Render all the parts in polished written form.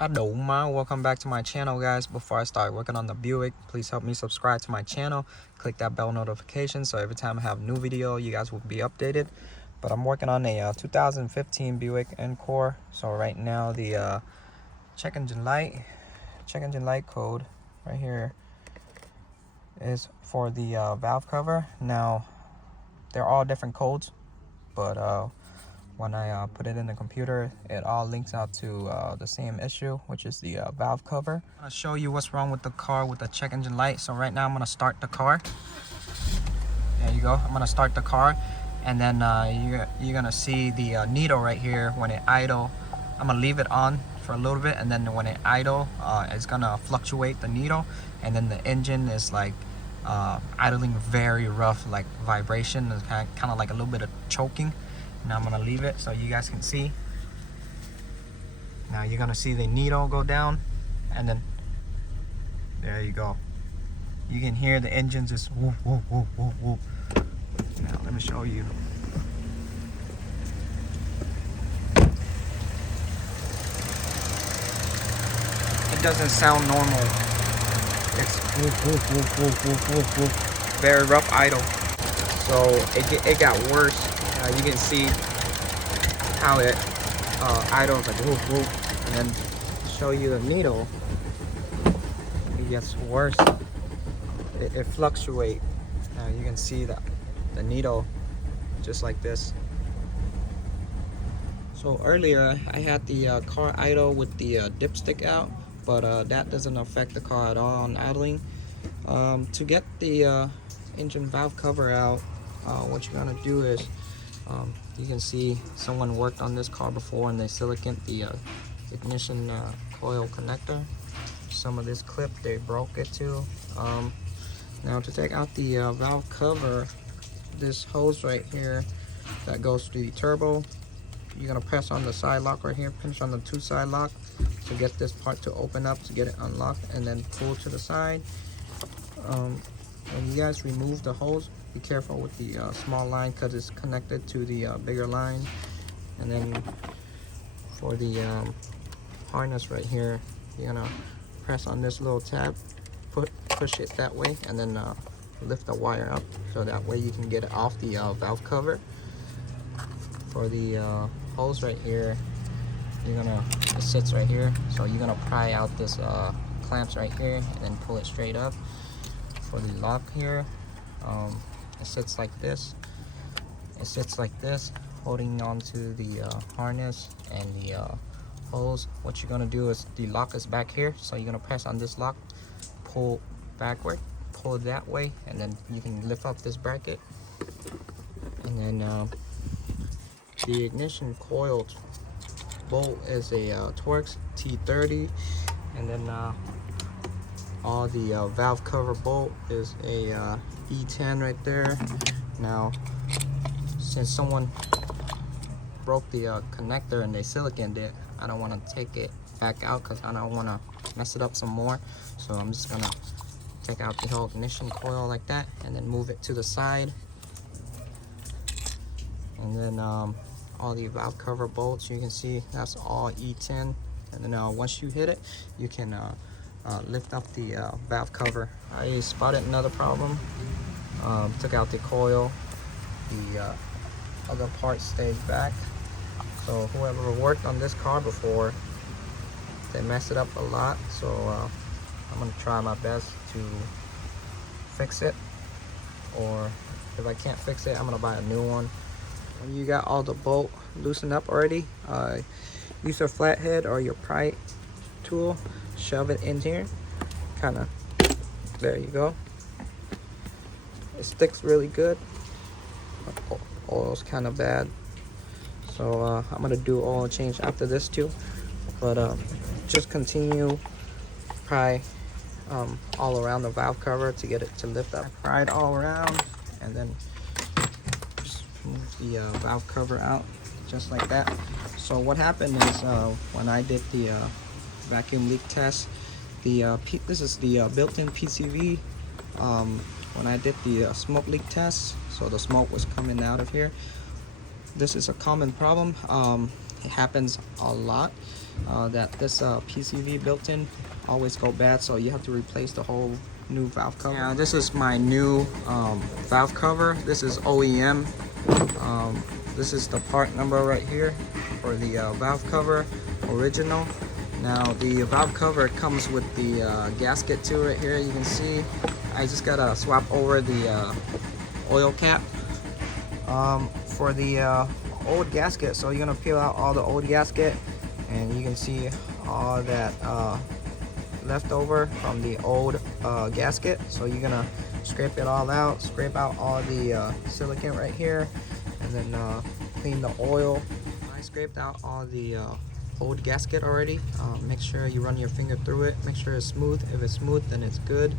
Welcome back to my channel, guys. Before I start working on the Buick, please help me subscribe to my channel, click that bell notification so every time I have a new video you guys will be updated. But I'm working on a 2015 Buick Encore. So right now the check engine light code right here is for the valve cover. Now they're all different codes, but when I put it in the computer, it all links out to the same issue, which is the valve cover. I'm gonna show you what's wrong with the car with the check engine light. So right now I'm gonna start the car. There you go. I'm gonna start the car, and then you're gonna see the needle right here when it idle. I'm gonna leave it on for a little bit, and then when it idle, it's gonna fluctuate the needle, and then the engine is like idling very rough, like vibration. It's kind of like a little bit of choking. Now I'm gonna leave it so you guys can see. Now you're gonna see the needle go down, and then there you go. You can hear the engine just whoop, whoop, whoop, whoop, whoop. Now let me show you. It doesn't sound normal. It's whoop, whoop, whoop, whoop, whoop, whoop, whoop. Very rough idle. So it got worse. You can see how it idles like whoop whoop, and then show you the needle. It gets worse. It fluctuates. You can see the needle just like this. So earlier I had the car idle with the dipstick out, but that doesn't affect the car at all on idling. To get the engine valve cover out, what you're gonna do is you can see someone worked on this car before and they siliconed the ignition coil connector. Some of this clip they broke it too. Now to take out the valve cover, this hose right here that goes to the turbo, you're gonna press on the side lock right here, pinch on the two side lock to get this part to open up to get it unlocked, and then pull to the side. When you guys remove the hose, be careful with the small line because it's connected to the bigger line. And then for the harness right here, you're gonna press on this little tab, push it that way, and then lift the wire up so that way you can get it off the valve cover. For the hose right here, it sits right here, so you're gonna pry out this clamps right here and then pull it straight up. For the lock here, it sits like this. It sits like this, holding onto the harness and the hose. What you're gonna do is the lock is back here, so you're gonna press on this lock, pull backward, pull it that way, and then you can lift up this bracket. And then the ignition coil bolt is a Torx T30, and then all the valve cover bolt is a E10 right there. Now since someone broke the connector and they siliconed it, I don't want to take it back out because I don't want to mess it up some more. So I'm just gonna take out the whole ignition coil like that and then move it to the side. And then all the valve cover bolts, you can see that's all E10. And then once you hit it, you can lift up the valve cover. I spotted another problem. Took out the coil. The other part stays back. So whoever worked on this car before, they messed it up a lot. So I'm gonna try my best to fix it. Or if I can't fix it, I'm gonna buy a new one. When you got all the bolt loosened up already, use your flathead or your pry tool, shove it in here, there you go. It sticks really good. Oil's kind of bad, so I'm gonna do oil change after this too. But just continue pry all around the valve cover to get it to lift up. Pry it all around, and then just move the valve cover out just like that. So what happened is when I did the vacuum leak test, this is the built-in PCV. When I did the smoke leak test, so the smoke was coming out of here. This is a common problem. It happens a lot. that this PCV built in always go bad, so you have to replace the whole new valve cover. Yeah, this is my new valve cover. This is OEM. This is the part number right here for the valve cover, original. Now the valve cover comes with the gasket too right here. You can see I just gotta swap over the oil cap for the old gasket. So you're gonna peel out all the old gasket, and you can see all that left over from the old gasket. So you're gonna scrape it all out, scrape out all the silicone right here, and then clean the oil. I scraped out all the old gasket already. Make sure you run your finger through it, make sure it's smooth. If it's smooth, then it's good.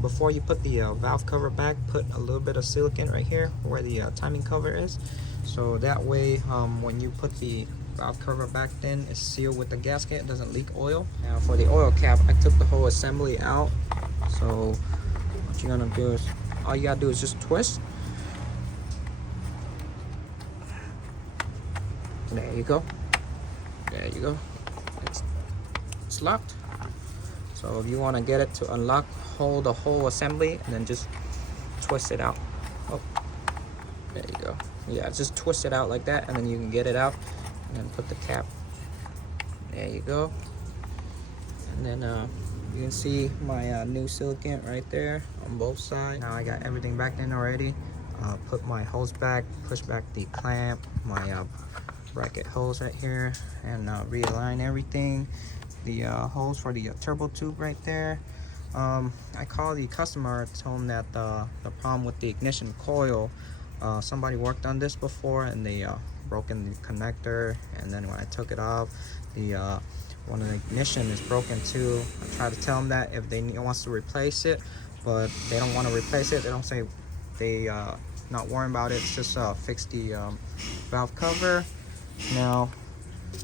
Before you put the valve cover back, put a little bit of silicone right here where the timing cover is, so that way when you put the valve cover back, then it's sealed with the gasket, it doesn't leak oil. Now for the oil cap, I took the whole assembly out. So what you're gonna do is, all you gotta do is just twist. There you go. There you go. It's locked. So if you want to get it to unlock, hold the whole assembly and then just twist it out. Oh, there you go. Yeah, just twist it out like that, and then you can get it out, and then put the cap. There you go. And then you can see my new silicone right there on both sides. Now I got everything back in already. Put my hose back, push back the clamp, my bracket hose right here, and realign everything. The hose for the turbo tube right there. I called the customer, told him that the problem with the ignition coil, somebody worked on this before and they broken the connector, and then when I took it off, the one of the ignition is broken too. I tried to tell them that if they wants to replace it, but they don't want to replace it. They don't say, they not worrying about it. It's just fix the valve cover. Now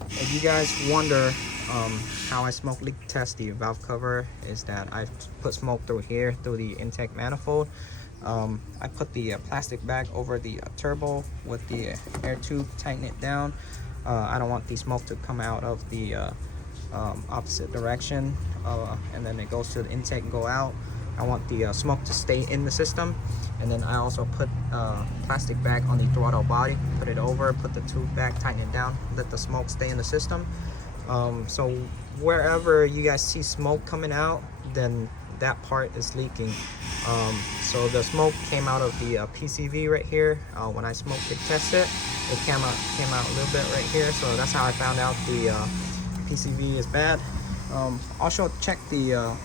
if you guys wonder how I smoke leak test the valve cover, is that I put smoke through here, through the intake manifold. I put the plastic bag over the turbo with the air tube, tighten it down. I don't want the smoke to come out of the opposite direction, and then it goes to the intake and go out. I want the smoke to stay in the system. And then I also put plastic bag on the throttle body, put it over, put the tube back, tighten it down, let the smoke stay in the system. So wherever you guys see smoke coming out, then that part is leaking. So the smoke came out of the PCV right here. When I smoke leak tested, it came out a little bit right here. So that's how I found out the PCV is bad. Also check the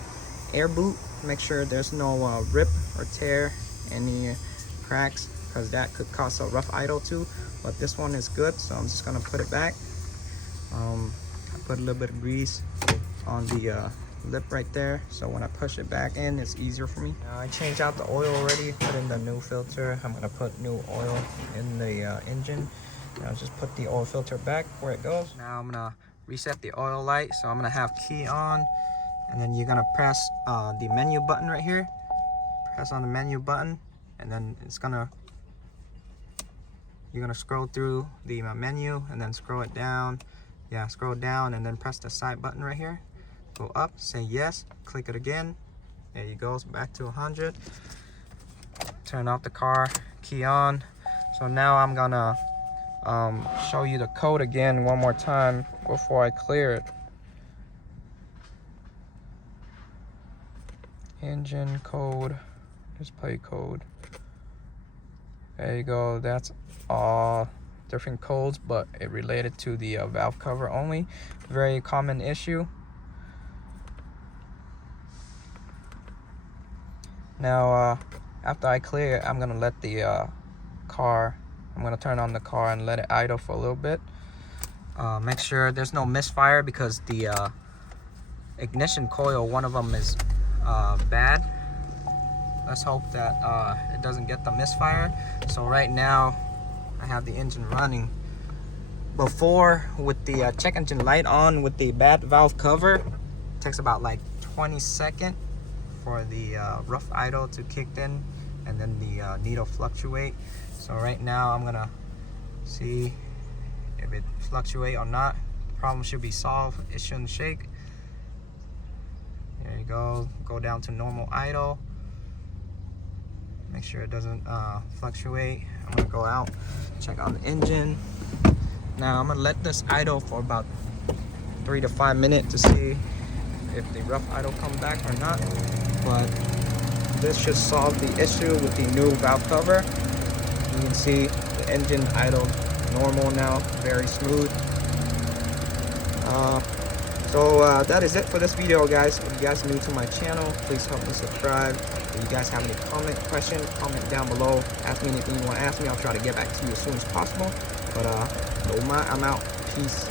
air boot, make sure there's no rip or tear, any cracks, because that could cause a rough idle too. But this one is good, so I'm just gonna put it back. I put a little bit of grease on the lip right there, so when I push it back in, it's easier for me. Now I changed out the oil already, put in the new filter. I'm gonna put new oil in the engine. Now just put the oil filter back where it goes. Now I'm gonna reset the oil light, so I'm gonna have key on, and then you're gonna press the menu button right here. Press on the menu button, and then you're gonna scroll through the menu and then scroll it down. Yeah, scroll down and then press the side button right here. Go up, say yes, click it again. There you go, it's back to 100. Turn off the car, key on. So now I'm gonna show you the code again one more time before I clear it. Engine code, display code. There you go, that's all different codes, but it related to the valve cover only. Very common issue. Now after I clear it, I'm gonna let the I'm gonna turn on the car and let it idle for a little bit. Make sure there's no misfire, because the ignition coil, one of them is bad. Let's hope that it doesn't get the misfire. So right now I have the engine running. Before, with the check engine light on with the bad valve cover, it takes about like 20 seconds for the rough idle to kick in, and then the needle fluctuate. So right now I'm gonna see if it fluctuate or not. problem should be solved. It shouldn't shake. There you go. Go down to normal idle. Make sure it doesn't fluctuate. I'm gonna go out, check out the engine. Now I'm gonna let this idle for about 3 to 5 minutes to see if the rough idle come back or not. But this should solve the issue with the new valve cover. You can see the engine idle normal now, very smooth. So that is it for this video, guys. If you guys are new to my channel, please help me subscribe. If you guys have any question, comment down below. Ask me anything you want to ask me. I'll try to get back to you as soon as possible. But I'm out. Peace.